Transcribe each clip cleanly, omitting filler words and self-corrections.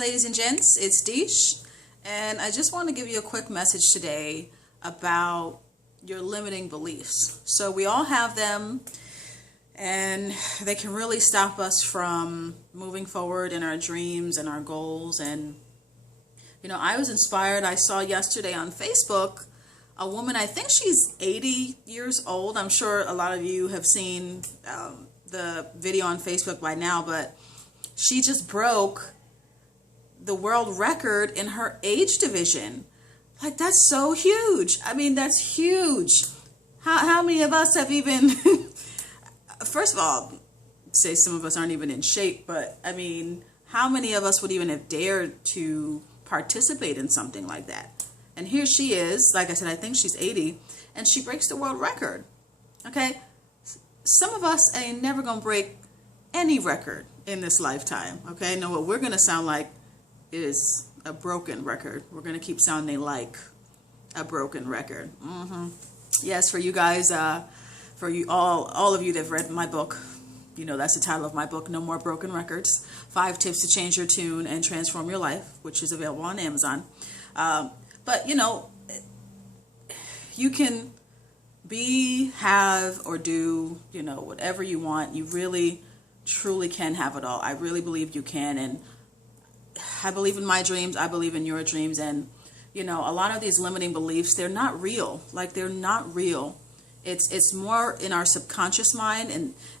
ladies and gents, it's Deesh, and I just want to give you a quick message today about your limiting beliefs. So we all have them, and they can really stop us from moving forward in our dreams and our goals. And I was inspired. I saw yesterday on Facebook a woman, I think she's 80 years old. I'm sure a lot of you have seen the video on Facebook by now, but she just broke the world record in her age division. Like, that's so huge. I mean, that's huge. How many of us have even, first of all, say some of us aren't even in shape, but I mean, how many of us would even have dared to participate in something like that? And here she is, like I said, I think she's 80, and she breaks the world record. Okay? Some of us ain't never gonna break any record in this lifetime. Okay? No, what we're gonna sound like is a broken record. We're gonna keep sounding like a broken record. Yes, for you guys, for you all of you that've read my book, that's the title of my book, No More Broken Records, 5 Tips to Change Your Tune and Transform Your Life, which is available on Amazon. But you can be, have, or do, whatever you want. You really, truly can have it all. I really believe you can. And I believe in my dreams. I believe in your dreams. And, a lot of these limiting beliefs, they're not real. Like, they're not real. It's more in our subconscious mind.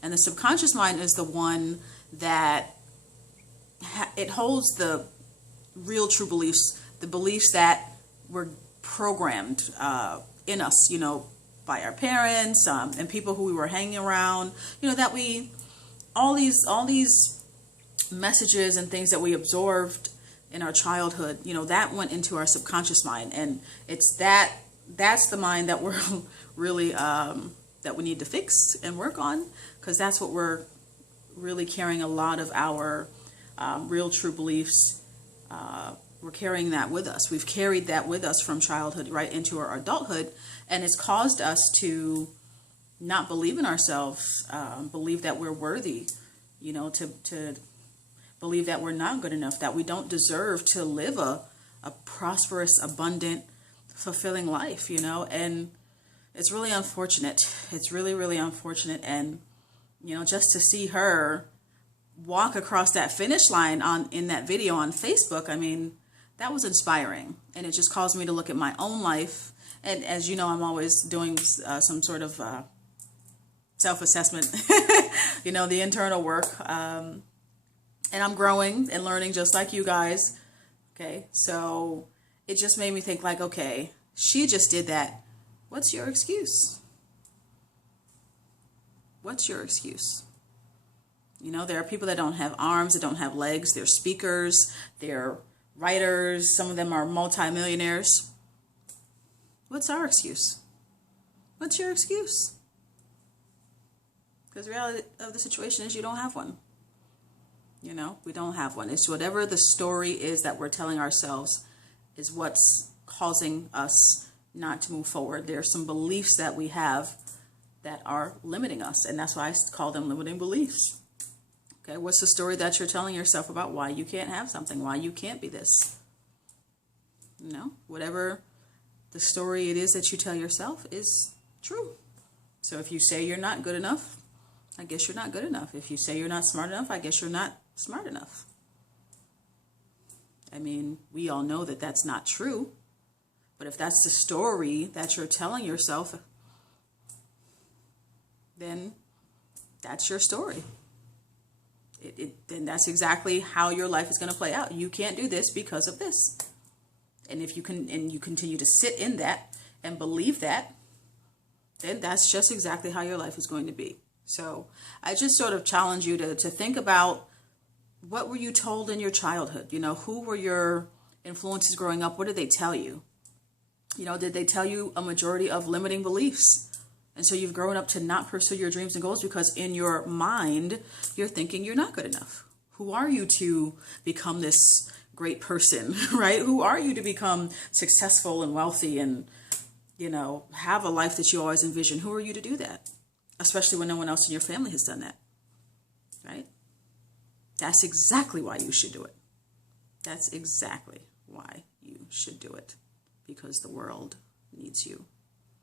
And the subconscious mind is the one that it holds the real, true beliefs, the beliefs that were programmed in us, by our parents and people who we were hanging around, that we, all these messages and things that we absorbed in our childhood, that went into our subconscious mind. And it's that's the mind that we're really, that we need to fix and work on, because that's what we're really carrying a lot of our real, true beliefs. We're carrying that with us. We've carried that with us from childhood right into our adulthood, and it's caused us to not believe in ourselves, believe that we're worthy, to believe that we're not good enough, that we don't deserve to live a prosperous, abundant, fulfilling life, and it's really unfortunate. It's really, really unfortunate. And, just to see her walk across that finish line in that video on Facebook, I mean, that was inspiring. And it just caused me to look at my own life. And as you know, I'm always doing some sort of self-assessment, the internal work. And I'm growing and learning just like you guys. Okay, so it just made me think like, okay, she just did that. What's your excuse? What's your excuse? There are people that don't have arms, that don't have legs. They're speakers, they're writers. Some of them are multimillionaires. What's our excuse? What's your excuse? Because the reality of the situation is you don't have one. We don't have one. It's whatever the story is that we're telling ourselves is what's causing us not to move forward. There are some beliefs that we have that are limiting us, and that's why I call them limiting beliefs. Okay, what's the story that you're telling yourself about why you can't have something, why you can't be this? Whatever the story it is that you tell yourself is true. So if you say you're not good enough, I guess you're not good enough. If you say you're not smart enough, I guess you're not smart enough. I mean, we all know that that's not true. But if that's the story that you're telling yourself, then that's your story. Then that's exactly how your life is going to play out. You can't do this because of this. And if you continue to sit in that and believe that, then that's just exactly how your life is going to be. So I just sort of challenge you to think about, what were you told in your childhood? Who were your influences growing up? What did they tell you? Did they tell you a majority of limiting beliefs? And so you've grown up to not pursue your dreams and goals because in your mind, you're thinking you're not good enough. Who are you to become this great person, right? Who are you to become successful and wealthy and, have a life that you always envision? Who are you to do that? Especially when no one else in your family has done that, right? That's exactly why you should do it. That's exactly why you should do it, because the world needs you.